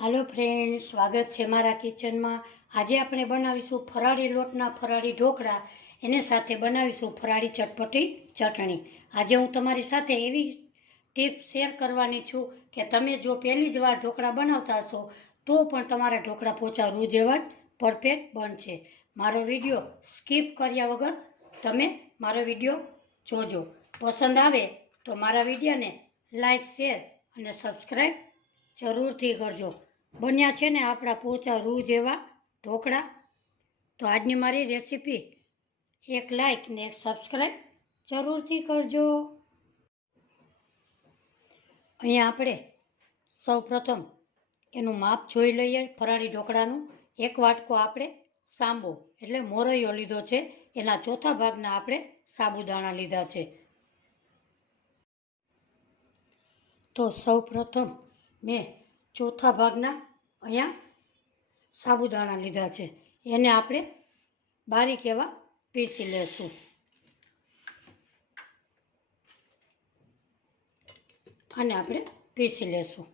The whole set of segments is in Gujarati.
હાલો ફ્રેન્ડ સ્વાગત છે મારા કિચનમાં આજે આપણે બનાવીશું ફરાળી લોટના ફરાળી ઢોકળા. એને સાથે બનાવીશું ફરાળી ચટપટી ચટણી. આજે હું તમારી સાથે એવી ટિપ્સ શેર કરવાની છું કે તમે જો પહેલી જ વાર ઢોકળા બનાવતા હશો, તો પણ તમારા ઢોકળા પોચા રૂ જેવા જ પરફેક્ટ બનશે. મારો વીડિયો સ્કીપ કર્યા વગર તમે મારો વીડિયો જોજો. પસંદ આવે તો મારા વિડીયોને લાઈક શેર અને સબસ્ક્રાઈબ જરૂરથી કરજો. બન્યા છે ને આપણા પોચા રૂ જેવા ઢોકળા. તો આજની મારી રેસીપી એક લાઈક ને એક સબસ્ક્રાઈબ જરૂરથી કરજો. અહીંયા આપણે સૌ પ્રથમ એનું માપ જોઈ લઈએ ફરાળી ઢોકળાનું. એક વાટકો આપણે સાંબો એટલે મોરૈયો લીધો છે. એના ચોથા ભાગના આપણે સાબુદાણા લીધા છે. તો સૌ પ્રથમ મેં ચોથા ભાગના અહીંયા સાબુદાણા લીધા છે. એને આપણે બારીક એવા પીસી લેશું. અને આપણે પીસી લેશું.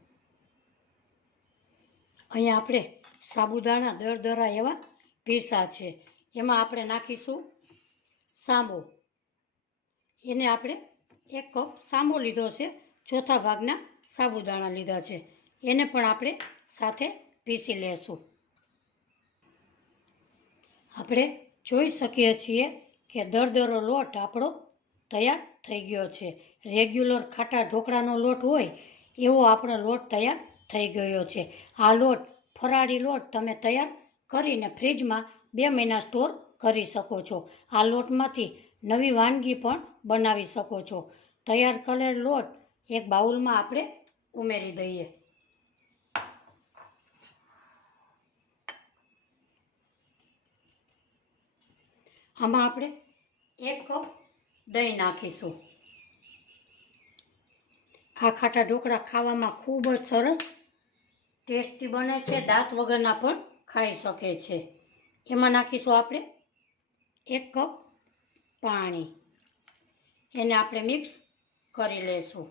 અહીંયા આપણે સાબુદાણા દરદરા એવા પીસા છે. એમાં આપણે નાખીશું સાંબો. એને આપણે એક કપ સાંબો લીધો છે. ચોથા ભાગના સાબુદાણા લીધા છે. એને પણ આપણે સાથે પીસી લેશું. આપણે જોઈ શકીએ છીએ કે દરદરો લોટ આપણો તૈયાર થઈ ગયો છે. રેગ્યુલર ખાટા ઢોકળાનો લોટ હોય એવો આપણો લોટ તૈયાર થઈ ગયો છે. આ લોટ ફરાળી લોટ તમે તૈયાર કરીને ફ્રીજમાં બે મહિના સ્ટોર કરી શકો છો. આ લોટમાંથી નવી વાનગી પણ બનાવી શકો છો. તૈયાર કરેલ લોટ એક બાઉલમાં આપણે ઉમેરી દઈએ. આમાં આપણે એક કપ દહીં નાખીશું. આ ખાટા ઢોકળા ખાવામાં ખૂબ જ સરસ ટેસ્ટી બને છે, દાંત વગરના પણ ખાઈ શકે છે. એમાં નાખીશું આપણે એક કપ પાણી. એને આપણે મિક્સ કરી લઈશું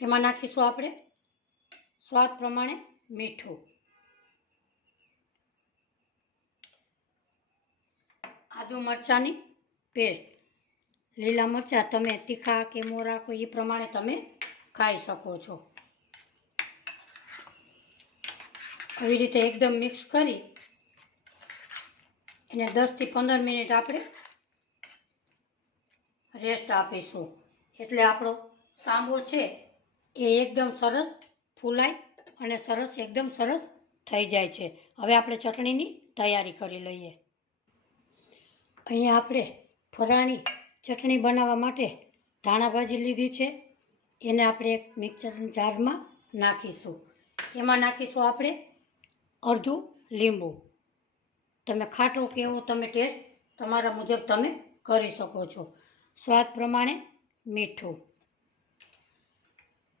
એમાં નાખીશું આપણે સ્વાદ પ્રમાણે મીઠું. આદુ મરચાંની પેસ્ટ લીલા મરચાં તમે તીખા કે મોરા કોઈ એ પ્રમાણે તમે ખાઈ શકો છો. આવી રીતે એકદમ મિક્સ કરી એને દસથી પંદર મિનિટ આપણે રેસ્ટ આપીશું. એટલે આપણો સાંબો છે એ એકદમ સરસ ફૂલાય અને સરસ, એકદમ સરસ થઈ જાય છે. હવે આપણે ચટણીની તૈયારી કરી લઈએ. અહીંયા આપણે ફરાણી ચટણી બનાવવા માટે ધાણા ભાજી લીધી છે. એને આપણે એક મિક્સર જારમાં નાખીશું. એમાં નાખીશું આપણે અડધું લીંબુ. તમે ખાટો કે એવો તમે ટેસ્ટ તમારા મુજબ તમે કરી શકો છો. સ્વાદ પ્રમાણે મીઠું.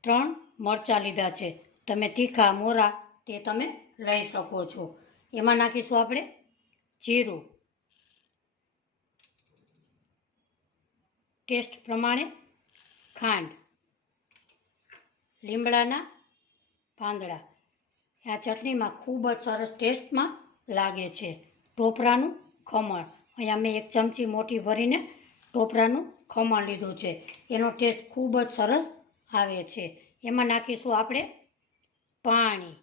ત્રણ મરચાં લીધા છે. તમે તીખા, મોરા તે તમે લઈ શકો છો. એમાં નાખીશું આપણે જીરું. ટેસ્ટ પ્રમાણે ખાંડ, લીમડાના પાંદડા. આ ચટણીમાં ખૂબ જ સરસ ટેસ્ટમાં લાગે છે. ટોપરાનું ખમણ. અહીંયા મેં એક ચમચી મોટી ભરીને ટોપરાનું ખમણ લીધું છે. એનો ટેસ્ટ ખૂબ જ સરસ આવે છે. એમાં નાખીશું આપણે પાણી.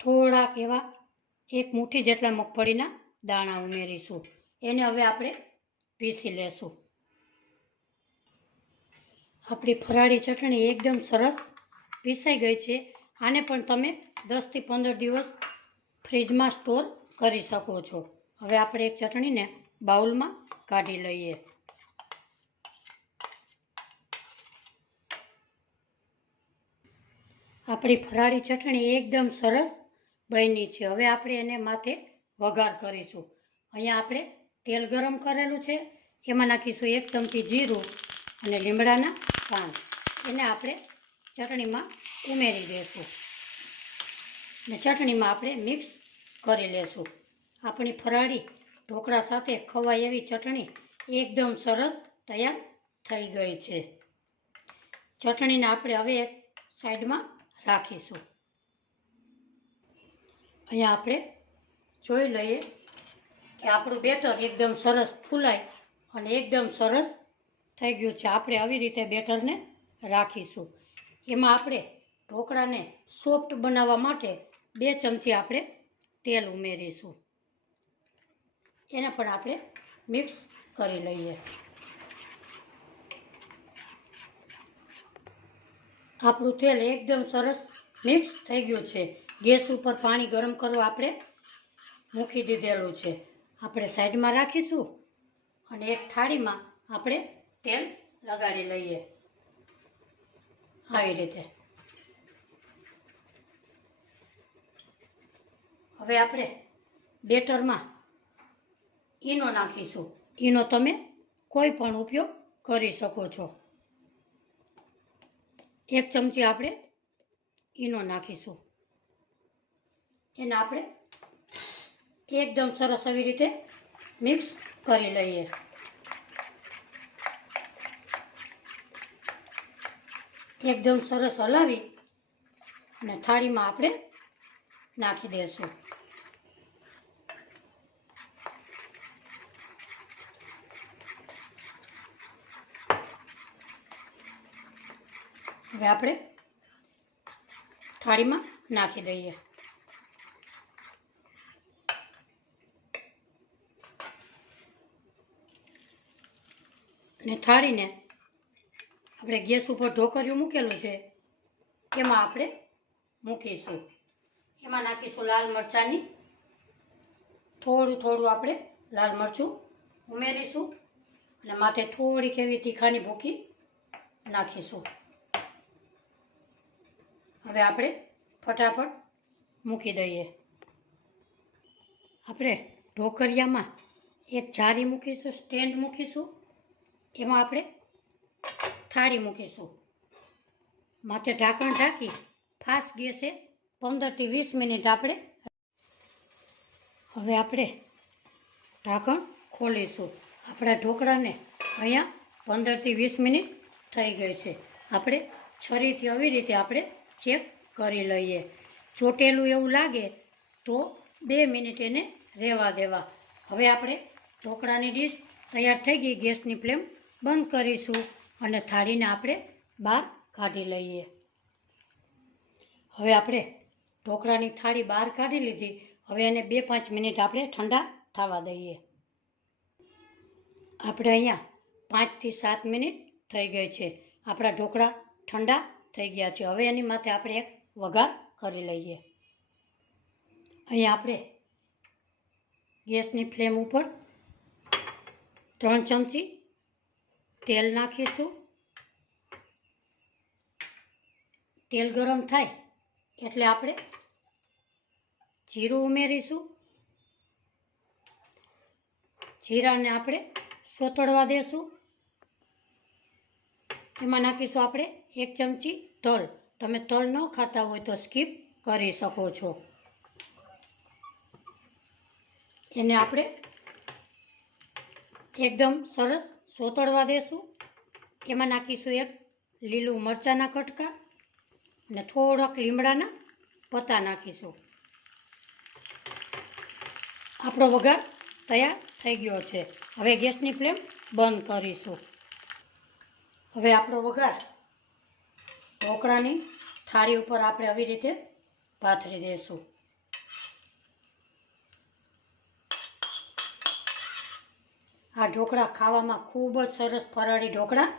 થોડાક એવા એક મુઠ્ઠી જેટલા મગફળીના દાણા ઉમેરીશું. એને હવે આપણે પીસી લેશું. આપણી ફરાળી ચટણી એકદમ સરસ પીસાઈ ગઈ છે. આને પણ તમે દસથી પંદર દિવસ ફ્રીજમાં સ્ટોર કરી શકો છો. હવે આપણે એક ચટણીને બાઉલમાં કાઢી લઈએ. આપણી ફરાળી ચટણી એકદમ સરસ બની છે. હવે આપણે એને માથે વઘાર કરીશું. અહીંયા આપણે તેલ ગરમ કરેલું છે. એમાં નાખીશું એક ચમચી જીરું અને લીમડાના પાન. એને આપણે ચટણીમાં ઉમેરી દઈશું અને ચટણીમાં આપણે મિક્સ કરી લેશું. આપણી ફરાળી ઢોકળા સાથે ખવાય એવી ચટણી એકદમ સરસ તૈયાર થઈ ગઈ છે. ચટણીને આપણે હવે એક સાઈડમાં રાખીશું. અહીંયા આપણે જોઈ લઈએ કે આપણું બેટર એકદમ સરસ ફૂલાય અને એકદમ સરસ થઈ ગયું છે. આપણે આવી રીતે બેટરને રાખીશું. એમાં આપણે ઢોકળાને સોફ્ટ બનાવવા માટે બે ચમચી આપણે તેલ ઉમેરીશું. એને પણ આપણે મિક્સ કરી લઈએ. આપણું તેલ એકદમ સરસ મિક્સ થઈ ગયું છે. ગેસ ઉપર પાણી ગરમ કરવા આપણે મૂકી દીધેલું છે. આપણે સાઈડમાં રાખીશું અને એક થાળીમાં આપણે તેલ લગાડી લઈએ. આવી રીતે. હવે આપણે બેટરમાં ઈનો નાખીશું. ઈનો તમે કોઈ પણ ઉપયોગ કરી શકો છો. એક ચમચી આપણે ઈનો નાખીશું. એને આપણે એકદમ સરસ આવી રીતે મિક્સ કરી લઈએ. એકદમ સરસ હલાવી અને થાળીમાં આપણે નાખી દઈશું હવે આપણે થાળીમાં નાખી દઈએ. અને થાળીને આપણે ગેસ ઉપર ઢોકરિયું મૂકેલું છે, એમાં આપણે મૂકીશું. એમાં નાખીશું લાલ મરચાંની. થોડું થોડું આપણે લાલ મરચું ઉમેરીશું અને માથે થોડીક એવી તીખાની ભૂકી નાખીશું. હવે આપણે ફટાફટ મૂકી દઈએ. આપણે ઢોકરિયામાં એક જારી મૂકીશું, સ્ટેન્ડ મૂકીશું. એમાં આપણે થાળી મૂકીશું. માથે ઢાંકણ ઢાંકી ફાસ્ટ ગેસે પંદરથી વીસ મિનિટ આપણે હવે આપણે ઢાંકણ ખોલીશું. આપણા ઢોકળાને અહીંયા પંદરથી વીસ મિનિટ થઈ ગઈ છે. આપણે છરીથી આવી રીતે આપણે ચેક કરી લઈએ. ચોટેલું એવું લાગે તો બે મિનિટ એને રહેવા દેવા. હવે આપણે ઢોકળાની ડીશ તૈયાર થઈ ગઈ ગેસની ફ્લેમ બંધ કરીશું અને થાળીને આપણે બહાર કાઢી લઈએ. હવે આપણે ઢોકળાની થાળી બહાર કાઢી લીધી. હવે એને બે પાંચ મિનિટ આપણે ઠંડા થવા દઈએ. આપણે અહીંયા પાંચથી સાત મિનિટ થઈ ગઈ છે. આપણા ઢોકળા ઠંડા થઈ ગયા છે. હવે એની માથે આપણે એક વઘાર કરી લઈએ. અહીંયા આપણે ગેસની ફ્લેમ ઉપર ત્રણ ચમચી તેલ નાખીશું. તેલ ગરમ થાય એટલે આપણે જીરું ઉમેરીશું. જીરાને આપણે સોતળવા દેશું. એમાં નાખીશું આપણે એક ચમચી તલ. તમે તલ ન ખાતા હોય તો સ્કીપ કરી શકો છો. એને આપણે એકદમ સરસ સોતળવા દેશું. એમાં નાખીશું એક લીલું મરચાંના કટકા અને થોડાક લીમડાના પત્તા નાખીશું. આપણો વઘાર તૈયાર થઈ ગયો છે. હવે ગેસની ફ્લેમ બંધ કરીશું. હવે આપણો વઘાર ઢોકળાની થાળી ઉપર આપણે આવી રીતે પાથરી દઈશું આ ઢોકળા ખાવામાં ખૂબ જ સરસ ફરાળી ઢોકળા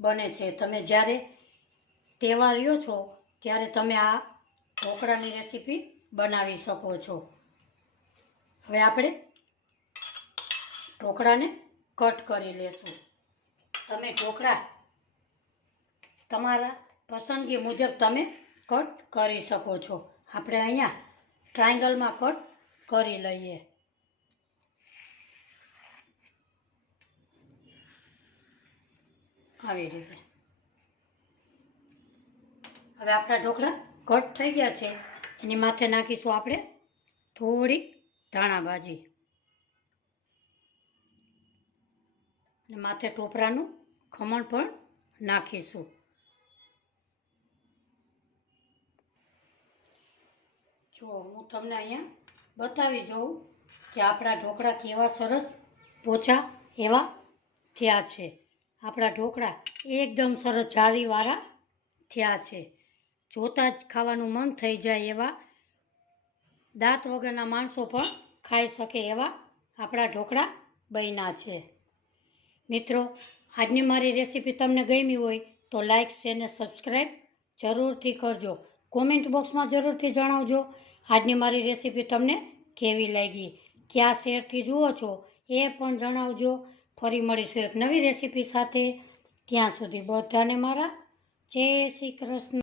બને છે. તમે જ્યારે તહેવાર રહ્યો છો, ત્યારે તમે આ ઢોકળાની રેસીપી બનાવી શકો છો. હવે આપણે ઢોકળાને કટ કરી લેશું. તમે ઢોકળા તમારા પસંદગી મુજબ તમે કટ કરી શકો છો. આપણે અહીંયા ટ્રાયંગલમાં કટ કરી લઈએ. આવી રીતે હવે આપણા ઢોકળા ઘટ થઈ ગયા છે. એની માથે નાખીશું આપણે થોડીક ધાણા ભાજી. અને માથે ટોપરાનું ખમણ પણ નાખીશું. જો, હું તમને અહીંયા બતાવી જોઉં કે આપણા ઢોકળા કેવા સરસ પોચા એવા થયા છે. આપણા ઢોકળા એકદમ સરસ જાળીવાળા થયા છે. જોતાં જ ખાવાનું મન થઈ જાય એવા દાંત વગરના માણસો પણ ખાઈ શકે એવા આપણા ઢોકળા બન્યા છે. મિત્રો, આજની મારી રેસીપી તમને ગમી હોય તો લાઈક, શેર ને સબસ્ક્રાઈબ જરૂરથી કરજો. કોમેન્ટ બોક્સમાં જરૂરથી જણાવજો આજની મારી રેસીપી તમને કેવી લાગી. કયા શેરથી જુઓ છો એ પણ જણાવજો. ફરી મળીશું એક નવી રેસીપી સાથે. ત્યાં સુધી બધાને મારા જય શ્રી કૃષ્ણ.